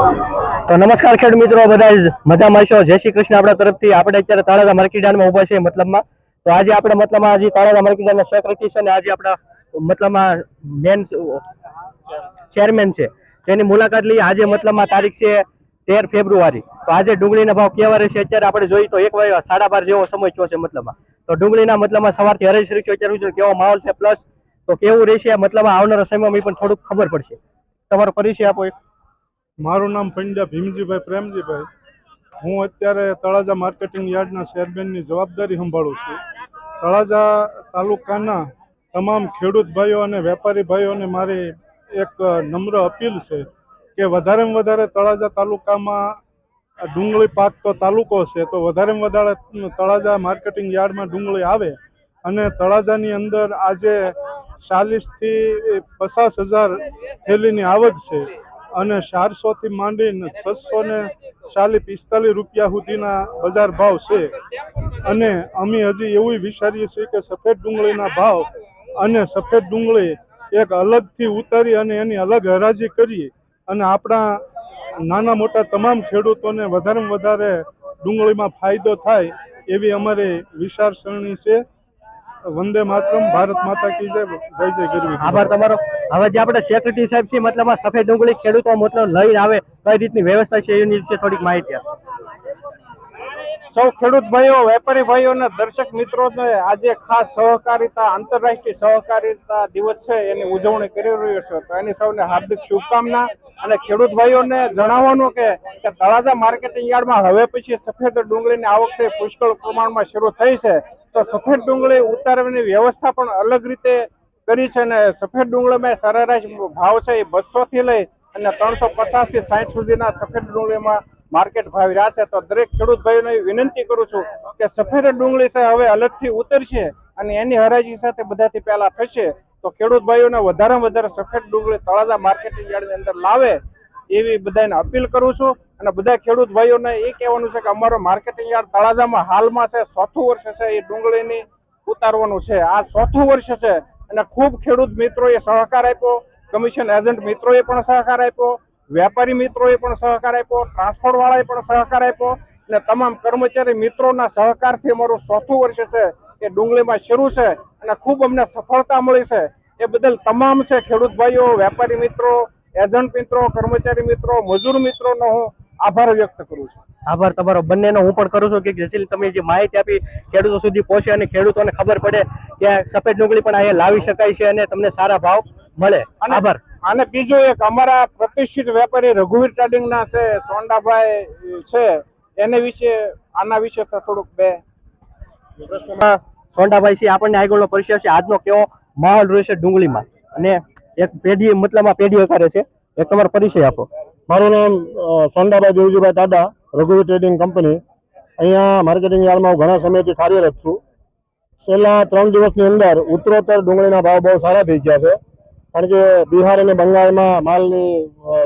તો નમસ્કાર ખેડ મિત્રો, બધા જ મજામાં છો? જય શ્રી કૃષ્ણ આપણા તરફથી. આપણે અત્યારે તળાજા માર્કેટ ઊભા છે મતલબમાં. તો આજે આપણે મતલબમાં આજે તળાજા માર્કેટ શેખ રખી છે અને આજે આપણા મતલબમાં મેન ચેરમેન છે. તેની મુલાકાત લઈએ. આજે મતલબમાં તારીખ છે તેર ફેબ્રુઆરી. તો આજે ડુંગળીના ભાવ કેવા રહેશે અત્યારે આપણે જોઈએ તો એક વાગે સાડા બાર જેવો સમય થયો છે મતલબમાં. તો ડુંગળીના મતલબમાં સવારથી હરેશ રહ્યો અત્યારે કેવો માહોલ છે પ્લસ તો કેવું રહેશે, મતલબમાં આવનારા સમયમાં પણ થોડુંક ખબર પડશે. તમારો પરિચય આપો એક. મારું નામ પંડ્યા ભીમજીભાઈ પ્રેમજીભાઈ. હું અત્યારે તળાજા માર્કેટિંગ યાર્ડના ચેરમેનની જવાબદારી સંભાળું છું. તળાજા તાલુકાના તમામ ખેડૂત ભાઈઓ અને વેપારી ભાઈઓને મારી એક નમ્ર અપીલ છે કે વધારેમાં વધારે તળાજા તાલુકામાં ડુંગળી પાક તો તાલુકો છે, તો વધારેમાં વધારે તળાજા માર્કેટિંગ યાર્ડમાં ડુંગળી આવે અને તળાજાની અંદર આજે ચાલીસથી પચાસ હજાર થેલીની આવક છે. અને ચારસો થી માંડીને છસો ને ચાલીસ, પિસ્તાલીસ રૂપિયા સુધીના બજાર ભાવ છે. અને અમે હજી એવું વિચારીએ છીએ કે સફેદ ડુંગળીના ભાવ અને સફેદ ડુંગળી એક અલગથી ઉતારી અને એની અલગ હરાજી કરીએ. અને આપણા નાના મોટા તમામ ખેડૂતોને વધારેમાં વધારે ડુંગળીમાં ફાયદો થાય એવી અમારી વિચારસરણી છે. વંદે માતરમ ભારત માતા કી જય જય જય ગરવી આભાર તમારો. હવે જે આપણે સેક્રેટરી સાહેબ છે મતલબ આ સફેદ ડુંગળી ખેડૂતો મતલબ લઈને આવે કઈ રીતની વ્યવસ્થા છે એની વિશે થોડીક માહિતી આપો. સૌ ખેડૂત ભાઈઓ વેપારી ભાઈઓ અને દર્શક મિત્રોને આજે ખાસ સહકારિતા આંતરરાષ્ટ્રીય સહકારિતા દિવસ છે એની ઉજવણી કરી રહ્યો છે. તો એની સૌને હાર્દિક શુભકામના અને ખેડૂત ભાઈઓને જણાવવાનું કે કે તળાજા માર્કેટિંગ યાર્ડમાં હવે પછી સફેદ ડુંગળીની આવક છે પુષ્કળ પ્રમાણમાં શરૂ થઈ છે. તો સફેદ ડુંગળી ઉતારવાની વ્યવસ્થા પણ અલગ રીતે કરી છે અને સફેદ ડુંગળીમાં સરેરાશ ભાવ છે એ બસો થી લઈ અને ત્રણસો પચાસથી સાઠ સુધીના સફેદ ડુંગળીમાં માર્કેટ ભાવ રહ્યા છે. તો દરેક ખેડૂત ભાઈઓને વિનંતી કરું છું કે સફેદ ડુંગળી છે હવે અલગથી ઉતરશે અને એની હરાજી સાથે બધાથી પહેલા થશે. તો ખેડૂત ભાઈઓને વધારેમાં વધારે સફેદ ડુંગળી તળાજા માર્કેટિંગ યાર્ડની અંદર લાવે એવી બધાને અપીલ કરું છું. અને બધા ખેડૂત ભાઈઓને એ કહેવાનું છે કે અમારો માર્કેટિંગ યાર્ડ તળાજામાં હાલમાં છે, ચોથું વર્ષ છે એ ડુંગળીની ઉતારવાનું છે. આ ચોથું વર્ષ છે અને ખૂબ ખેડૂત મિત્રોએ સહકાર આપ્યો કમિશન એજન્ટ મિત્રોએ પણ સહકાર આપ્યો, વેપારી મિત્રોએ પણ સહકાર આપ્યો ટ્રાન્સપોર્ટવાળાએ પણ સહકાર આપ્યો અને તમામ કર્મચારી મિત્રોના સહકારથી અમારું ચોથું વર્ષ છે એ ડુંગળીમાં શરૂ છે અને ખૂબ અમને સફળતા મળી છે. એ બદલ તમામ છે ખેડૂત ભાઈઓ, વેપારી મિત્રો એજન્ટ મિત્રો, કર્મચારી મિત્રો, મજૂર મિત્રોનો હું આભાર વ્યક્ત કરું છું. આભાર તમારો. બંનેનો હું પણ કરું છું કે જેથી તમે જે માહિતી આપી ખેડૂતો સુધી પહોંચે અને ખેડૂતોને ખબર પડે કે સફેદ ડુંગળી પણ અહીંયા લાવી શકાય છે અને તમને સારા ભાવ મળે. આભાર. અને બીજું એક અમારા પ્રતિષ્ઠિત વેપારી રઘુવીર ટ્રેડિંગના છે સોંડાભાઈ છે એને વિશે આના વિશે થોડુંક બે. સોંડાભાઈ છે આપણને આગળનો પરિચય છે. આજનો કેવો માહોલ રહેશે ડુંગળીમાં? અને એક પેઢી મતલબમાં પેઢી આકારે છે. એક તમારો પરિચય આપો. મારું નામ સોંડાભાઈ દેવજીભાઈ ટાટા રઘુવી ટ્રેડિંગ કંપની અહીંયા માર્કેટિંગ યાર્ડમાં હું ઘણા સમયથી કાર્યરત છું. છેલ્લા ત્રણ દિવસની અંદર ઉત્તરોત્તર ડુંગળીના ભાવ બહુ સારા થઈ ગયા છે. કારણ કે બિહાર અને બંગાળમાં માલની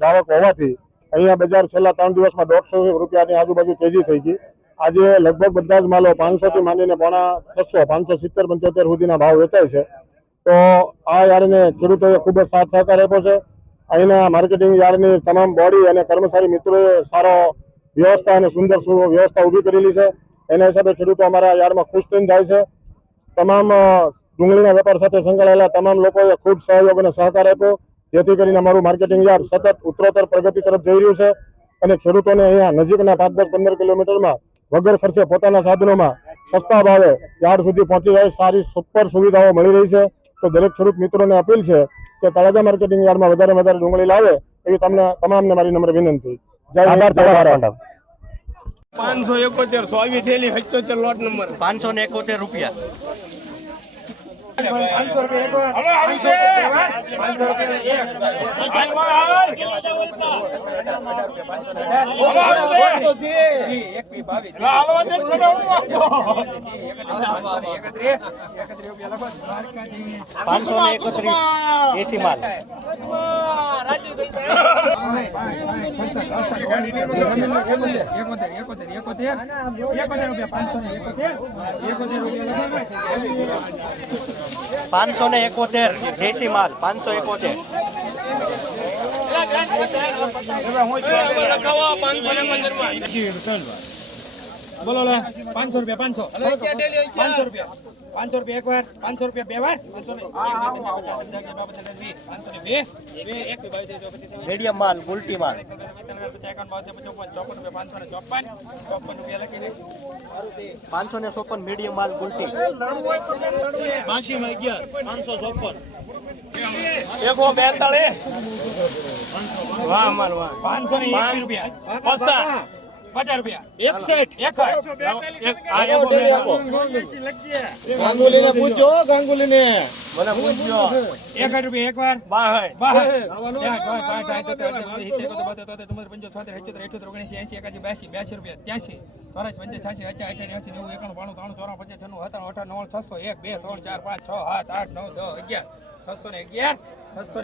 જાવક હોવાથી અહીંયા બજાર છેલ્લા ત્રણ દિવસમાં દોઢસો રૂપિયાની આજુબાજુ તેજી થઈ ગઈ. આજે લગભગ બધા જ માલો પાંચસોથી માંડીને પોણા છસો, પાંચસો સિત્તેર, પંચોતેર સુધીના ભાવ વેચાય છે. તો આ યાર્ડને ખેડૂતોએ ખૂબ જ સાથ સહકાર આપ્યો છે. અહીંના માર્કેટિંગ યાર્ડની તમામ બોડી અને કર્મચારી મિત્રોએ સારો વ્યવસ્થા અને સુંદર વ્યવસ્થા ઊભી કરેલી છે. એના હિસાબે ખેડૂતો અમારા યાર્ડમાં ખુશ થઈને જાય છે. તમામ ડુંગળીના વેપાર સાથે સંકળાયેલા તમામ લોકોએ ખૂબ સહયોગ અને સહકાર આપ્યો. જેથી કરીને અમારું માર્કેટિંગ યાર્ડ સતત ઉત્તરોત્તર પ્રગતિ તરફ જઈ રહ્યું છે અને ખેડૂતોને અહીંયા નજીકના પાંચ દસ પંદર કિલોમીટરમાં વગર ખર્ચે પોતાના સાધનોમાં સસ્તા ભાવે યાર્ડ સુધી પહોંચી જાય. સારી સુપર સુવિધાઓ મળી રહી છે. તો દરેક ખેડૂત મિત્રોને અપીલ છે કે તળાજા માર્કેટિંગ યાર્ડમાં વધારે વધારે ડુંગળી લાવે એવી તમને તમામને મારી નમ્ર વિનંતી. જય આભાર પાંચસો એકોતેર સોવી થેલી સત્યોતેર લોટ નંબર પાંચસો ને એકોતેર રૂપિયા. પાંચસો ને એકત્રીસ. એસી માલ. પાંચસો ને એકોતેર. દેશી માલ પાંચસો એકોતેર. બોલો પાંચસો રૂપિયા પાંચસો. પાંચસો રૂપિયા. પાંચસો રૂપિયા એક વાર પાંચસો રૂપિયા બે વાર પાંચસો પાંચસો પચીસ મીડિયમ માલ ગુલટી માલ ચોપન ચોપન પાંચસો ને ચોપન ચોપન રૂપિયા લખી દે પાંચસો ચોપન મીડિયમ માલ ગુલટી એકો બેતાળીસ વાહ માલ વાહ પાંચસો ને એક રૂપિયા પચાસ રૂપિયા એકસઠ એક ગાંગુલીને પૂછજો ગાંગુલીને એક રૂપિયા એક વાર બાર બાર બ્યાસી રૂપિયા અઠાણું નવ્વાણું છસો એક બે ત્રણ ચાર પાંચ છ સાત આઠ નવ દસ અગિયાર છસો ને અગિયાર છસો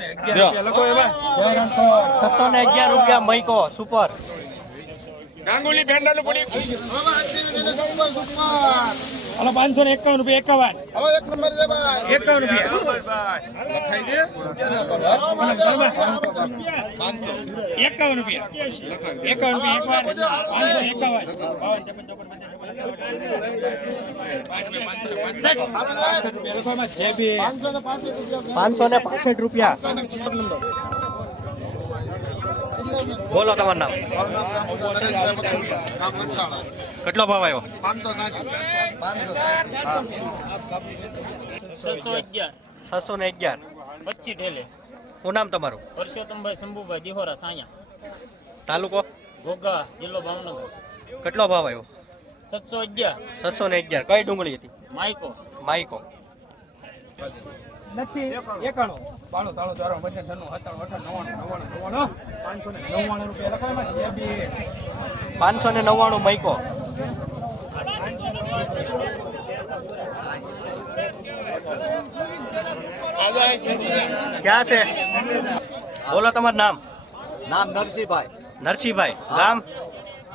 ને અગિયાર રૂપિયા મૈકો એમાં જય ભેંડાનું રૂપિયા સુપર હાલો પાંચસો ને એકાવન રૂપિયા એકાવન. એકાવન રૂપિયા. એકાવન રૂપિયા. એકાવન રૂપિયા એક પાંચસો એકાવન. રૂપિયા પાંચસો લખો એમાં જય ભીમ. પાંચસો ને પાસઠ રૂપિયા. બોલો તમારું નામ. કેટલો ભાવ આવ્યો? છસો અગિયાર છસો ને અગિયાર. પચીસ ઢેલે શું નામ તમારું? પરસોત્તમભાઈ શંભુભાઈ દિહોરા સાયા તાલુકો? ઘોઘા જિલ્લો ભાવનગર કેટલો ભાવ આવ્યો? સાતસો અગિયાર છસો ને અગિયાર. કઈ ડુંગળી હતી? માઇકો. માઇકો. નથી. એકાણું. બાણું ત્રાણું ધારો પંચાવન છન્નું સત્તાણું અઠાણું નવ્વાણું નવ્વાણું પાંચસો ને નવ્વાણું રૂપિયા લખો એમાં જય પાંચસો ને નવ્વાણું મૈકો ક્યાં છે? બોલો તમારું નામ. નામ નરસિંહભાઈ. નરસિંહભાઈ. ગામ?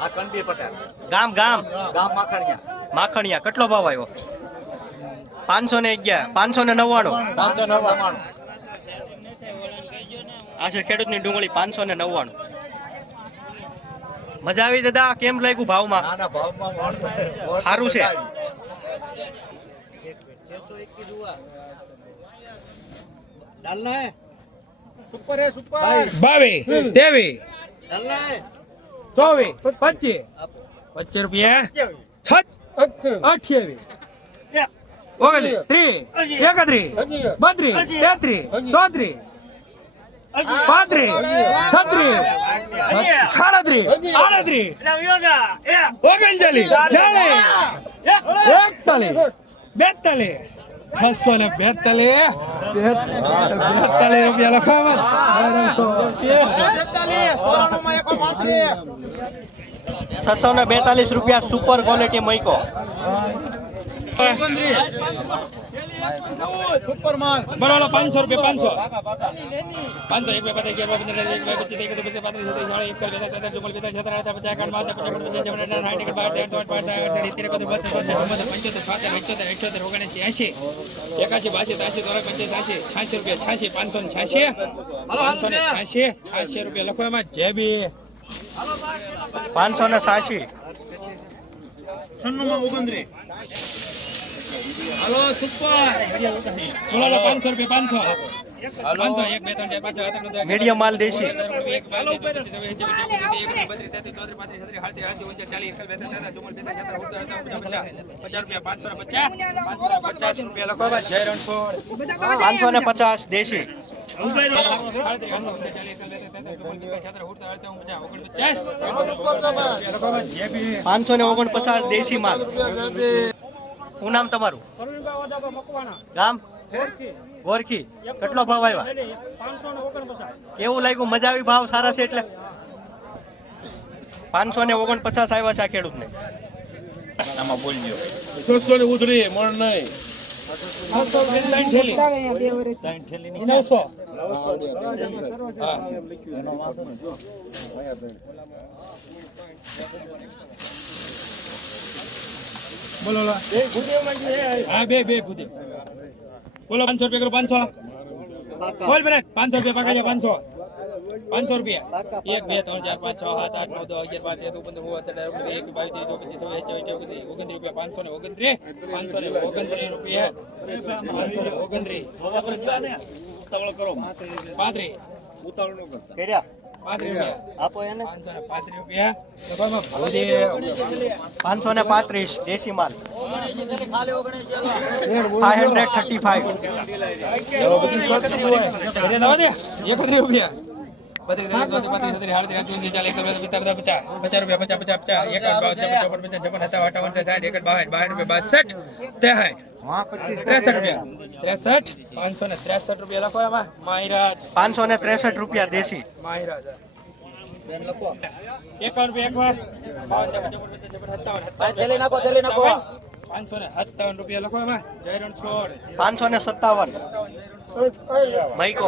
આ કણબી પટેલ. ગામ ગામ? ગામ માખણિયા. માખણિયા. કેટલો ભાવ આવ્યો? પાંચસો ને અગિયાર પાંચસો ને નવ્વાણું. પાંચસો નવ્વાણું. આ છે ખેડૂતની ડુંગળી પાંચસો ને નવ્વાણું. મજા આવી દાદા કેમ લાગ્યું ભાવમાં? સારું છે. બાવીસ. ત્રેવીસ. ચોવીસ પચીસ. પચીસ. રૂપિયા. અઠ્યાવીસ. ઓગણત્રીસ ત્રીસ એકત્રીસ બત્રીસ તેત્રીસ ચોત્રીસ પાંત્રીસ છત્રીસ સાડત્રીસ આડત્રીસ ઓગણચાલીસ. ચાલીસ. એકતાલીસ. બેતાલીસ. છસો ને બેતાલીસ. બેતાલીસ રૂપિયા લખાવત છસો ને બેતાલીસ રૂપિયા સુપર ક્વોલિટી મૈકો બરાબર પાંચસો રૂપિયા પાંચસો પાંચસો એક બે પચાસ અગિયાર પંદર એક બે પચીસ એક પચીસ પાંત્રીસ અડતાલીસ પચાસ એકાવન બાવન ત્રેપન ચોપન પંચાવન છપ્પન સાઠ બાર તેર બત્રીસ પંચોતેર અઠ્યોતેર અઠ્યોતેર એંસી એકાશી બાસી ત્યાસી ચોરાસી પંચ્યાસી છ્યાસી રૂપિયા છ્યાસી પાંચસો ને છ્યાસી પાંચસો ને છ્યાસી છ્યાસી રૂપિયા લખો એમાં જે બી પાંચસો ને સાચી બોલો પાંચસો રૂપિયા પાંચસો. પાંચસો એક બે ત્રણ ચાર પાંચ મીડિયમ માલ દેશી. પાંચસો ને પચાસ. દેશી. પાંચસો ને ઓગણપચાસ દેશી માલ. શું નામ તમારું? ગામ? ગોરખી. કેટલો ભાવ આવ્યા? કેવું લાગ્યું? મજા આવી? ભાવ સારા છે એટલે? પાંચસો ને ઓગણપચાસ આવ્યા છે આ ખેડૂતને. નવસો. બોલો. હા બે બે ભૂદે બોલો પાંચસો રૂપિયા કરો પાંચસો. બોલ બરે પાંચસો રૂપિયા પાકા છે પાંચસો. પાંચસો રૂપિયા. એક બે ત્રણ ચાર પાંચ છ સાત આઠ નવ દસ અગિયાર બાર તેર સત્તર અઢાર એક બાવીસ ચોવીસ છવ્વીસ સત્યાવીસ અઠ્યાવીસ ઓગણત્રીસ રૂપિયા પાંચસો ને ઓગણત્રીસ. પાંચસો ને ઓગણત્રીસ રૂપિયા. પાંચસો ને ઓગણત્રીસ. પાંત્રીસ. કર્યા પાંત્રીસ રૂપિયા આપો એને. પાંચસો ને પાંત્રીસ દેશી માલ. ફાઈવ હંડ્રેડ થર્ટી ફાઈવ એકત્રીસ રૂપિયા. બત્રીસ તેત્રીસ ચોત્રીસ પાંત્રીસ છત્રીસ સાડત્રીસ આઠત્રીસ ચાલીસ એકતાલીસ પિસ્તાલીસ પચાસ પચાસ રૂપિયા પચાસ પચાસ પચાસ એક બાવન ચોપન પચાસ છપ્પન સત્તાવન અઠાવન સાઠ એકડ બાવન બાવન રૂપિયા બાસઠ ત્રેસઠ ત્રેસઠ રૂપિયા ત્રેસઠ પાંચસો ને ત્રેસઠ રૂપિયા લખો એમાં માહિરાજ પાંચસો ને ત્રેસઠ રૂપિયા દેશી માહિરાજ એકાવન રૂપિયા એક વાર બાવન ત્રેપન ચોપન પચાસ છપ્પન સત્તાવન થેલી નાખો, થેલી નાખો. પાંચસો ને સત્તાવન રૂપિયા લખો એમાં જયરણ છોડ પાંચસો ને સત્તાવન માઇકો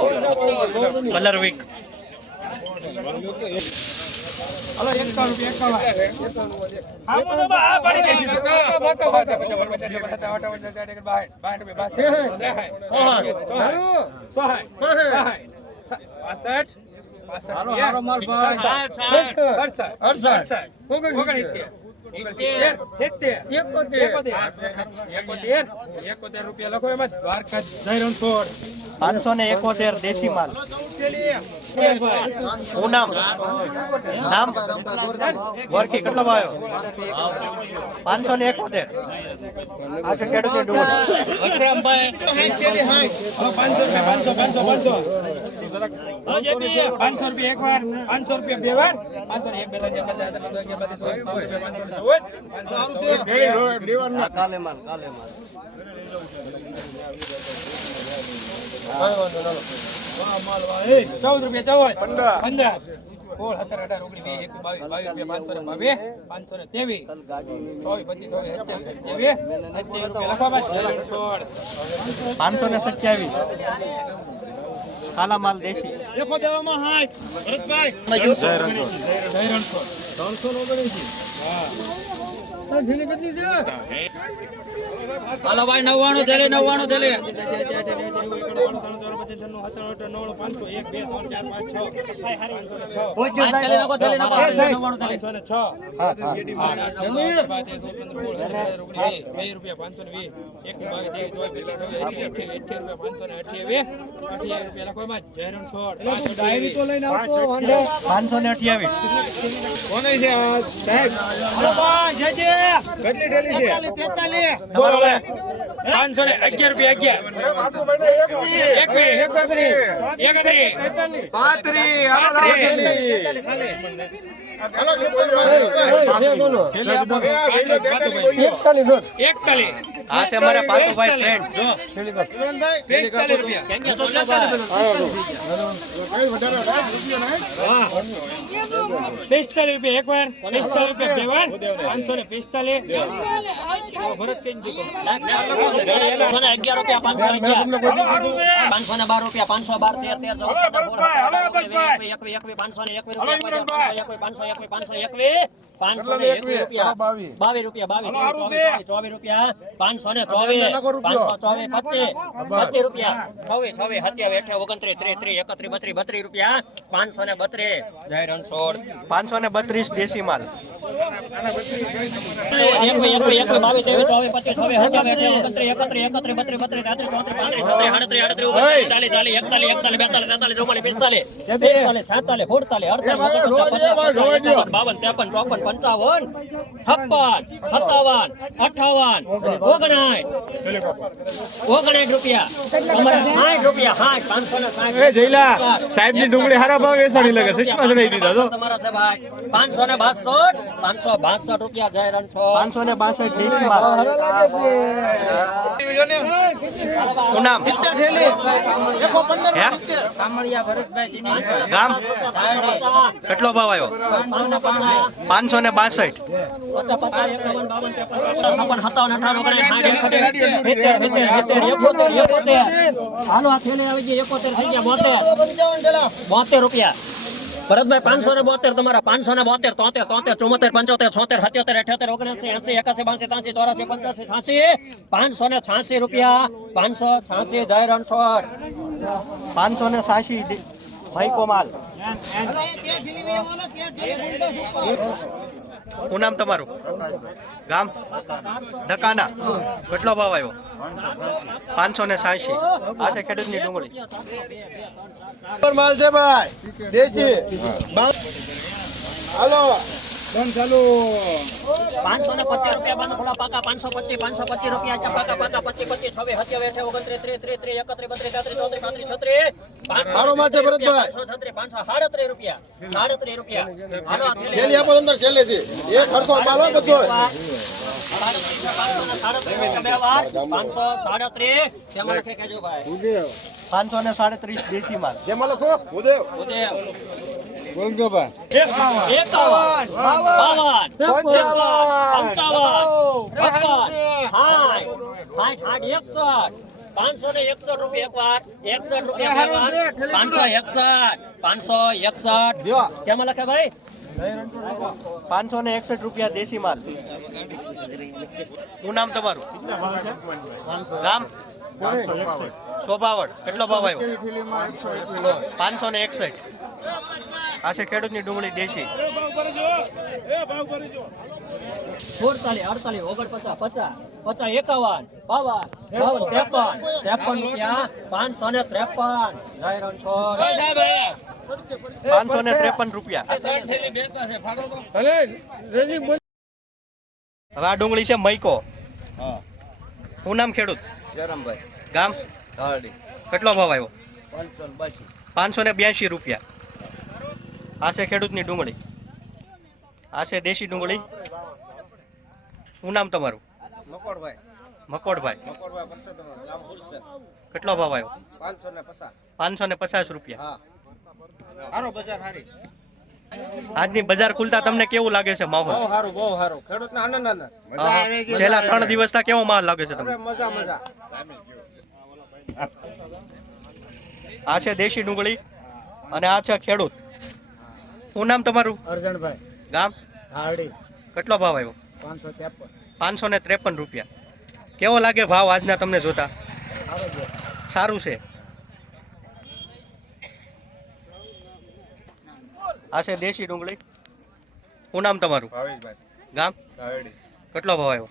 કલર વીક હલો એકાવન રૂપિયા એકાવન હા મને બા પાડી દેજો રૂપિયા લખો એમાં દ્વારકા જયરણ છોડ પાંચસો ને એકોતેર દેશી માલ શું નામ? નામ? વર્કી, કેટલો ભાવ્યો પાંચસો ને એકોતેર. આ પાંચસો પાંચસો રૂપિયા પાંચસો એક બે પાંચસો કાલે માલ કાલે માલ ચૌદ રૂપિયા ચૌદ પંદર અઢાર ઓગણીસ એકવીસ બાવીસ બાવીસ રૂપિયા પાંચસો ને બાવીસ પાંચસો પચીસ ને સત્યાવીસ કાલા માલ દેશી જયરણ છોડ હાલો ભાઈ નવ્વાણું થેલી નવ્વાણું થેલી પાંચસો એક બે ત્રણ ચાર પાંચ છ પાંચસો ભાઈ નવ્વાણું થેલી નવ્વાણું થેલી પાંચસો ને અઠ્યાવીસ. કોને છે? પાંચસો ને અઠ્યાવીસ લઈને પાંચસો ને અગિયાર રૂપિયા અગિયાર એકત્રીસ એકતાલીસ આ છે અમારા પાતુભાઈ પિસ્તાલીસ રૂપિયા એક વાર પિસ્તાલીસ રૂપિયા બે વાર પાંચસો ને પિસ્તાલીસ પાંચસો ને બાર રૂપિયા પાંચસો બાર તેર તેર ચૌદ પંદર સોળ એકવીસ એકવીસ પાંચસો ને એકવીસ પાંચસો એકવીસ પાંચસો એકવીસ પાંચસો ને એકવીસ રૂપિયા. બાવીસ રૂપિયા બાવીસ ચોવીસ રૂપિયા. પાંચસો ને ચોવીસ. પાંચસો ચોવીસ પચીસ. પચીસ રૂપિયા. છવ્વીસ છવ્વીસ સત્યાવીસ અઠ્યાવીસ ઓગણત્રીસ ત્રીસ ત્રીસ એકત્રીસ બત્રીસ બત્રીસ રૂપિયા. પાંચસો ને બત્રીસ. જય રણછોડ. પાંચસો ને બત્રીસ દેશી માલ. એકવીસ એકવીસ એકવીસ બાવીસ પંચાવન છપ્પન સત્તાવન અઠાવન ઓગણાઠ ઓગણાઠ રૂપિયા. સાઠ રૂપિયા સાઠ પાંચસો ને સાઠ. સાહેબની ડુંગળી હારા ભાવ વેચાણી લાગે સચમાં જણાવી દીધા તો તમારા છે ભાઈ. પાંચસો ને બાસઠ પાંચસો બાસઠ રૂપિયા જય રણછોડ. પાંચસો ને બાસઠ? ગામ કેટલો ભાવ આવ્યો પાંચસો ને બાસઠ બોતેર રૂપિયા ભરતભાઈ પાંચસો ને બોતેર તમારા પાંચસો ને બોતેર તોતેર તોતેર ચુમ્મોતેર પંચોતેર છોતેર સત્યોતેર અઠ્યોતેર ઓગણસી એસી એકાસી બાસી ત્યાસી ચોરાસી પંચાસી છાસી પાંચસો ને છ્યાસી રૂપિયા પાંચસો છ્યાસી જય રણછોડ. પાંચસો ને છાસી ભાઈ માલ શું નામ તમારું? ગામ? ધકાના કેટલો ભાવ આવ્યો? પાંચસો ને સાંસી. આ છે ખેડૂતની ડુંગળી. માલ છે ભાઈ. દેશી ચાલુ પાંચસો ને પચાસ રૂપિયા બંધ ખોલા પાકા પાંચસો પચીસ પાંચસો પચીસ રૂપિયા ચા પાકા પાકા પચીસ પચીસ છવ્વીસ સત્યાવીસ અઠાવીસ ઓગણત્રીસ ત્રીસ ત્રીસ ત્રીસ એકત્રીસ બત્રીસ તેત્રીસ ચોત્રીસ પાંત્રીસ છત્રીસ પાંચસો માલ ભરતભાઈ. પાંચસો છત્રીસ પાંચસો સાડત્રીસ રૂપિયા સાડત્રીસ રૂપિયા. થેલી આપો અંદર છેલ્લેથી એક ખર્ચો માલ બધો પાંચસો સાડત્રીસ તેમાં લખે કેજો ભાઈ પાંચસો ને સાડત્રીસ દેશી માલ જેમાં લખો ઉદેવ ઉદય. પાંચસો ને એકસઠ રૂપિયા એક વાર. એકસઠ રૂપિયા પાંચસો એકસઠ પાંચસો એકસઠ. કેમાં લખે ભાઈ? પાંચસો ને એકસઠ રૂપિયા દેશી માલ. શું નામ તમારું? ગામ? શોભાવડ કેટલો ભાવ આવ્યો? પાંચસો ને એકસઠ. આ છે ખેડૂતની ડુંગળી દેશી. સુડતાલીસ અડતાલીસ ઓગણપચાસ પચાસ પચાસ એકાવન બાવન બાવન ત્રેપન ત્રેપન રૂપિયા પાંચસો ને ત્રેપન. પાંચસો ને ત્રેપન રૂપિયા. હવે આ ડુંગળી છે મૈકો. શું નામ ખેડૂત? જયરામભાઈ. ગામ? કેટલો ભાવ આવ્યો? પાંચસો ને બાસી. પાંચસો ને બ્યાસી રૂપિયા. આ છે ખેડૂતની ડુંગળી. આ છે દેશી ડુંગળી. શું નામ તમારું? મકોડભાઈ. મકોડભાઈ. કેટલો ભાવ આવ્યો? પાંચસો ને પચાસ. રૂપિયા. આજની બજાર ખુલતા તમને કેવું લાગે છે માહોલ? બહુ સારું બહુ સારું ખેડૂત આનંદ આનંદ. છેલ્લા ત્રણ દિવસના કેવો માલ લાગે છે તમને? મજા મજા. આ છે દેશી ડુંગળી અને આ છે ખેડૂત. શું નામ તમારું? અર્જણભાઈ. ગામ? હારડી. કેટલો ભાવ આવ્યો? પાંચસો ત્રેપન. પાંચસો ને ત્રેપન રૂપિયા. કેવો લાગે ભાવ આજના તમને જોતા? સારું છે. આ છે દેશી ડુંગળી. શું નામ તમારું? ગામ? કેટલો ભાવ આવ્યો?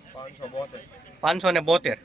પાંચસો ને બોતેર.